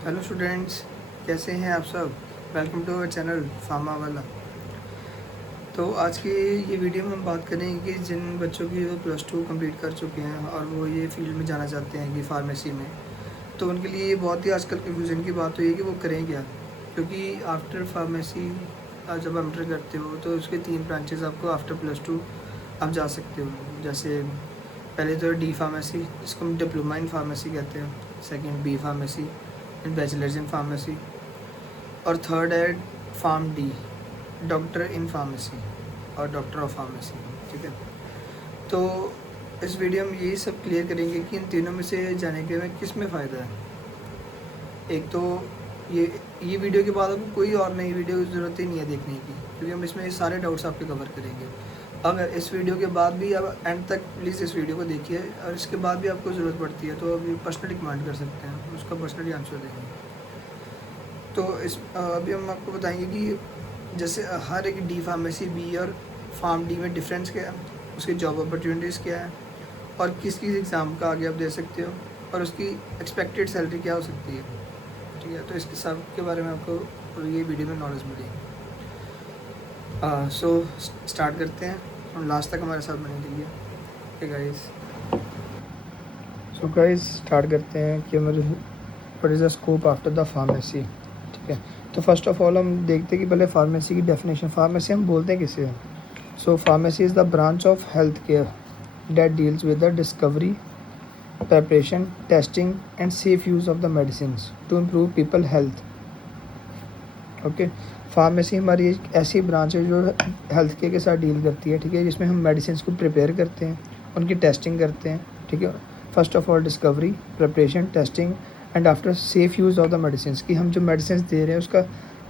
Hello students, कैसे हैं आप सब। Welcome to our channel pharma वाला। तो आज की ये वीडियो में हम बात करेंगे कि जिन बच्चों की जो +2 कंप्लीट कर चुके हैं और वो ये फील्ड में जाना चाहते हैं कि फार्मेसी में, तो उनके लिए ये बहुत ही आजकल कन्फ्यूजन की बात हुई है कि वो करें क्या। क्योंकि आफ्टर फार्मेसी जब आप एंटर करते हो तो उसके 3 ब्रांचेस आपको आफ्टर +2 आप जा सकते हो। जैसे पहले तो डी फार्मेसी, जिसको हम डिप्लोमा इन फार्मेसी कहते हैं। Second B pharmacy and bachelors in pharmacy. और थर्ड है pharm D, doctor in pharmacy और डॉक्टर ऑफ फार्मेसी। ठीक है, तो इस वीडियो में यही सब क्लियर करेंगे कि इन तीनों में से जाने के में किस में फ़ायदा है। एक तो ये वीडियो के बाद आपको कोई और नई वीडियो की ज़रूरत ही नहीं है देखने की, क्योंकि हम इसमें सारे डाउट्स आपके कवर करेंगे। अगर इस वीडियो के बाद भी आप एंड तक प्लीज़ इस वीडियो को देखिए, और इसके बाद भी आपको ज़रूरत पड़ती है तो अभी पर्सनली कमेंट कर सकते हैं, उसका पर्सनली आंसर देंगे। तो अभी हम आपको बताएंगे कि जैसे हर एक डी फार्मेसी, बी और फार्म डी में डिफरेंस क्या है, उसकी जॉब अपॉर्चुनिटीज़ क्या है, और किस किस एग्ज़ाम का आगे आप दे सकते हो, और उसकी एक्सपेक्टेड सैलरी क्या हो सकती है। ठीक है, तो इसके सब के बारे में आपको ये वीडियो में नॉलेज मिलेगी। सो स्टार्ट करते हैं, हम लास्ट तक हमारे साथ बने रहिए। Okay guys, so guys start करते हैं कि हमारे what is the scope after the pharmacy. ठीक है, तो फर्स्ट ऑफ ऑल हम देखते हैं कि पहले फार्मेसी की डेफिनेशन। फार्मेसी हम बोलते हैं किसे। So pharmacy is the branch of health care that deals with the discovery, preparation, testing and safe use of the medicines to improve people health. Okay, pharmacy हमारी एक ऐसी ब्रांच है जो हेल्थ केयर के साथ डील करती है। ठीक है, जिसमें हम मेडिसिन को प्रिपेयर करते हैं, उनकी टेस्टिंग करते हैं। ठीक है, first of all discovery, preparation, testing and after safe use of the medicine, कि हम जो मेडिसिन दे रहे हैं उसका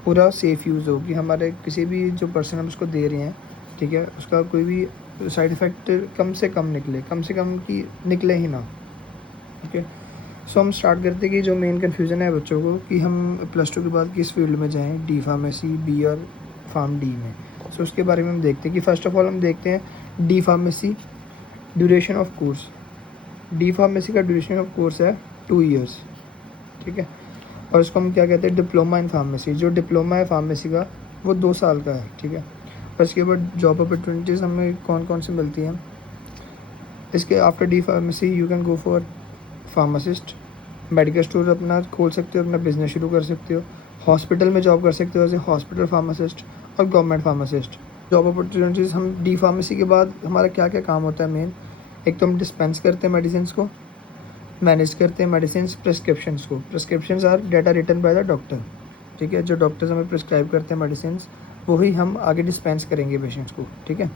पूरा सेफ़ यूज़ हो, कि हमारे किसी भी जो पर्सन हम उसको दे रहे हैं, ठीक है, उसका कोई भी साइड इफ़ेक्ट कम से कम निकले, कम से कम कि निकले ही ना। ओके, सो हम स्टार्ट करते हैं कि जो मेन कन्फ्यूज़न है बच्चों को कि हम +2 के बाद किस फील्ड में जाएं, डी फार्मेसी, बी और फार्म डी में। सो उसके बारे में हम देखते हैं कि फ़र्स्ट ऑफ ऑल हम देखते हैं D pharmacy duration of course. D pharmacy का ड्यूरेशन ऑफ कोर्स है 2 ईयर्स। ठीक है, और इसको हम क्या कहते हैं, डिप्लोमा इन फार्मेसी। जो डिप्लोमा है फार्मेसी का वो 2 साल का है। ठीक है, और इसके बाद जॉब अपॉर्चुनिटीज़ हमें कौन कौन सी मिलती हैं। इसके after D pharmacy you can go for pharmacist, medical store अपना खोल सकते हो, अपना बिजनेस शुरू कर सकते हो, हॉस्पिटल में जॉब कर सकते हो एज ए हॉस्पिटल फार्मासिस्ट और गवर्नमेंट फार्मासिस्ट। जॉब अपॉर्चुनिटीज़ हम डी फार्मेसी के बाद हमारा क्या क्या काम होता है मेन। एक तो हम डिस्पेंस करते हैं मेडिसिन को, मैनेज करते हैं मेडिसिन प्रिस्क्रिप्शन को। Prescription are data written by the doctor. ठीक है, जो डॉक्टर्स हमें प्रिस्क्राइब करते हैं मेडिसिन, वही हम आगे डिस्पेंस करेंगे पेशेंट्स को। ठीक है,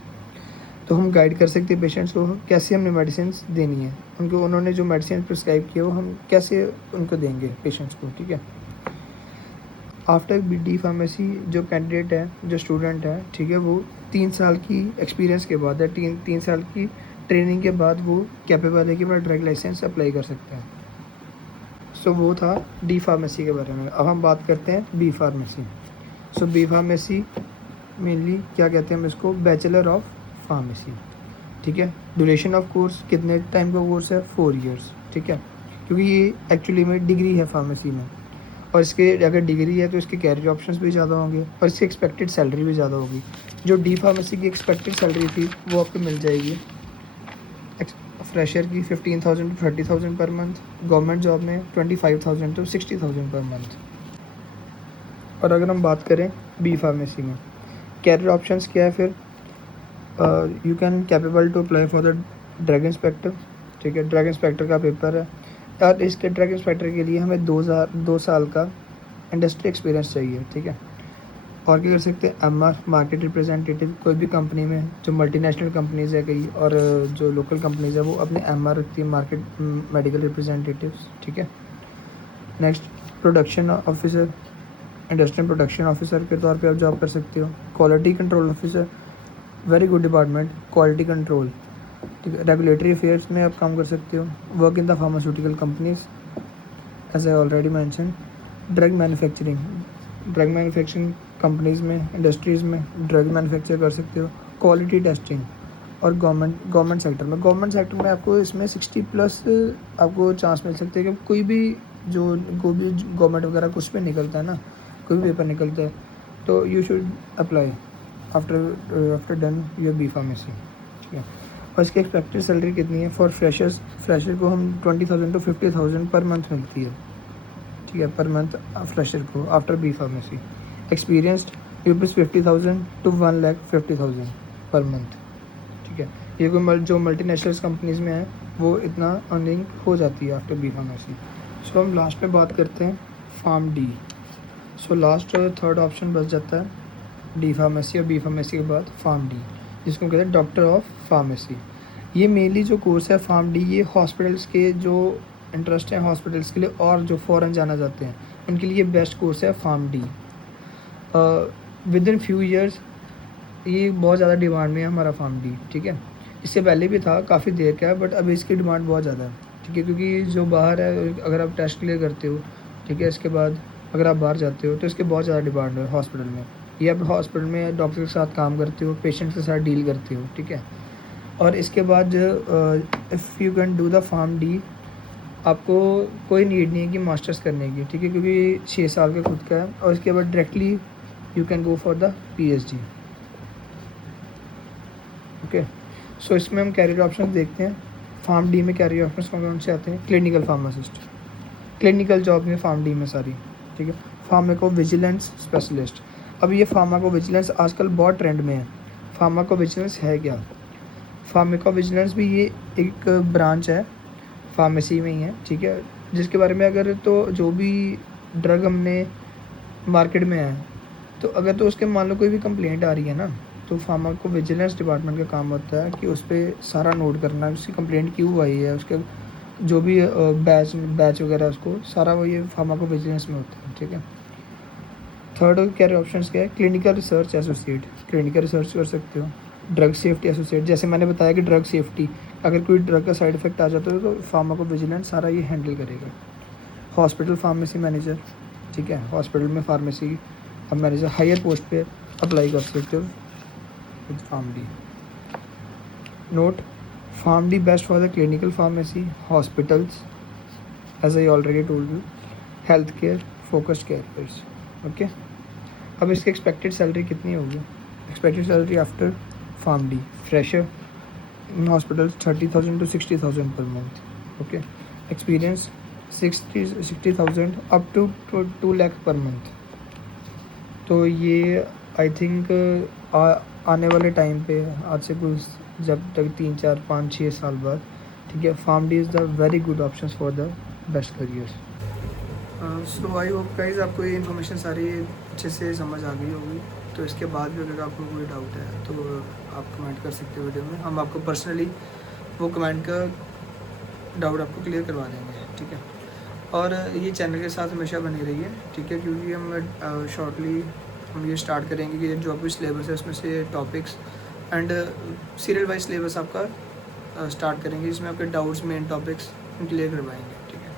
तो हम गाइड कर सकते हैं पेशेंट्स को कैसे हमने मेडिसिन देनी है, उनको उन्होंने जो मेडिसिन प्रिस्क्राइब किया वो हम कैसे उनको देंगे पेशेंट्स को। ठीक है, आफ्टर बी डी फार्मेसी जो कैंडिडेट है, जो स्टूडेंट है, ठीक है, वो 3 साल की एक्सपीरियंस के बाद है, 3 साल की ट्रेनिंग के बाद वो कैपेबल है कि वह ड्रग लाइसेंस अप्लाई कर सकते हैं। सो वो था डी फार्मेसी के बारे में। अब हम बात करते हैं बी फार्मेसी। सो बी फार्मेसी मेनली क्या कहते हैं हम इसको, बैचलर ऑफ फार्मेसी। ठीक है, ड्यूरेशन ऑफ कोर्स कितने टाइम का कोर्स है, 4 ईयर्स। ठीक है, क्योंकि ये एक्चुअली में डिग्री है फार्मेसी में, और इसके अगर डिग्री है तो इसके कैरियर ऑप्शंस भी ज़्यादा होंगे और इसकी एक्सपेक्टेड सैलरी भी ज़्यादा होगी। जो डी फार्मेसी की एक्सपेक्टेड सैलरी थी वो आपको मिल जाएगी फ्रेशर की 15,000 to 30,000 per month, government job में 25,000 to 60,000 पर मंथ। और अगर हम बात करें बी फार्मेसी में कैरियर ऑप्शंस क्या है, फिर you can capable to apply for the drug inspector. ठीक है, ड्रग इंस्पेक्टर का पेपर है, और इसके ड्रग इंस्पेक्टर के लिए हमें 2 साल का इंडस्ट्री एक्सपीरियंस चाहिए। ठीक है, और क्या कर सकते हैं, एमआर मार्केट रिप्रेजेंटेटिव। कोई भी कंपनी में जो मल्टीनेशनल कंपनीज़ है कई, और जो लोकल कंपनीज़ है वो अपने एमआर रखती है, मार्केट मेडिकल रिप्रेजेंटेटिव्स। ठीक है, next production officer, industrial production officer के तौर पे आप जॉब कर सकते हो। Quality control officer, very good department, quality control. ठीक है, रेगुलेटरी अफेयर्स में आप काम कर सकते हो। Work in the pharmaceutical companies as I already mention. Drug manufacturing, drug manufacturing companies में, इंडस्ट्रीज़ में ड्रग मैन्युफैक्चर कर सकते हो। क्वालिटी टेस्टिंग, और गवर्नमेंट सेक्टर में आपको इसमें 60+ आपको चांस मिल सकते हैं कि कोई भी जो कोई भी गवर्नमेंट वगैरह कुछ भी निकलता है ना, कोई भी पेपर निकलता है, तो you should apply after done your B pharmacy, ठीक है। और इसकी एक्सपेक्टेड सैलरी कितनी है फॉर फ्रेशर को हम 20,000 to 50,000 पर मंथ मिलती है, ठीक है, पर मंथ फ्रेशर को after B pharmacy. Experienced ₹50,000 to 1,50,000 per month, ठीक है। ये कोई जो मल्टीनेशनल कंपनीज़ में है वो इतना अर्निंग हो जाती है आफ्टर बी फार्मेसी। सो हम लास्ट में बात करते हैं pharm D. So last third option बच जाता है डी फार्मेसी, और बी फार्मेसी के बाद फार्म डी, जिसको कहते हैं डॉक्टर ऑफ फार्मेसी। ये मेनली जो कोर्स है फार्म डी, ये हॉस्पिटल्स के जो इंटरेस्ट हैं हॉस्पिटल्स के लिए और जो फ़ॉरेन जाना चाहते हैं उनके लिए बेस्ट कोर्स है pharm D. With in few years ये बहुत ज़्यादा डिमांड में है हमारा फार्म डी, ठीक है। इससे पहले भी था, काफ़ी देर का है, बट अभी इसकी डिमांड बहुत ज़्यादा है, ठीक है, क्योंकि जो बाहर है अगर आप टेस्ट क्लियर करते हो, ठीक है, इसके बाद अगर आप बाहर जाते हो तो इसके बहुत ज़्यादा डिमांड है हॉस्पिटल में। ये आप हॉस्पिटल में डॉक्टर के साथ काम करते हो, पेशेंट के साथ डील करते हो, ठीक है। और इसके बाद if you can do the pharm D, आपको कोई नीड नहीं है कि मास्टर्स करने की, ठीक है, क्योंकि 6 साल का खुद का है। और इसके बाद directly you can go for the PhD, okay. So इसमें हम कैरियर ऑप्शन देखते हैं। फार्म डी में कैरियर ऑप्शन कौन से आते हैं? क्लिनिकल फार्मासिस्ट, क्लिनिकल जॉब में फार्म डी में सारी, ठीक है। फार्माको विजिलेंस स्पेशलिस्ट, अब ये फार्माको विजिलेंस आजकल बहुत ट्रेंड में है। फार्माको विजिलेंस है क्या? फार्माको विजिलेंस भी ये एक ब्रांच है, फार्मेसी में ही है, ठीक है, जिसके बारे में अगर तो जो भी ड्रग हमने मार्केट में है तो अगर तो उसके मान लो कोई भी कंप्लेंट आ रही है ना, तो फार्माको विजिलेंस डिपार्टमेंट का काम होता है कि उस पर सारा नोट करना, उसकी कंप्लेंट क्यों आई है, उसके जो भी बैच वगैरह उसको सारा वो ये फार्माको विजिलेंस में होता है, ठीक है। थर्ड कैरियर ऑप्शंस क्या है? Clinical research associate, clinical research कर सकते हो। ड्रग सेफ्टी एसोसिएट, जैसे मैंने बताया कि ड्रग सेफ्टी, अगर कोई ड्रग का साइड इफेक्ट आ जाता है तो फार्माको विजिलेंस सारा ये हैंडल करेगा। हॉस्पिटल फार्मेसी मैनेजर, ठीक है, हॉस्पिटल में फार्मेसी अब मैनेजर हायर पोस्ट पे अप्लाई कर सकते हो with pharm D. Note, pharm D best for the clinical pharmacy, hospitals, as I already told you, health care focused careers, okay. अब इसकी एक्सपेक्टेड सैलरी कितनी होगी? Expected salary after pharm D, fresher in hospital 30,000 to 60,000 per month, okay. Experience 60,000 up to 2 lakh per month. तो ये I think आने वाले time पे, आज से कुछ जब तक 3, 4, 5, 6 साल बाद, ठीक है, pharm D is the very good option for the best career. So I hope guys आपको ये इन्फॉर्मेशन सारी अच्छे से समझ आ गई होगी। तो इसके बाद भी अगर आपको कोई डाउट है तो आप कमेंट कर सकते हो वीडियो में, हम आपको पर्सनली वो कमेंट का डाउट आपको क्लियर करवा देंगे, ठीक है। और ये चैनल के साथ हमेशा बनी रहिए, ठीक है, क्योंकि हम शॉर्टली हम ये स्टार्ट करेंगे कि जो आपकी सिलेबस है उसमें से topics and serial wise syllabus आपका स्टार्ट करेंगे, जिसमें आपके डाउट्स मेन टॉपिक्स क्लियर करवाएंगे, ठीक है।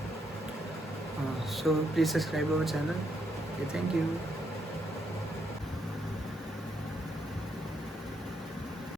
So please subscribe our channel. Okay, thank you.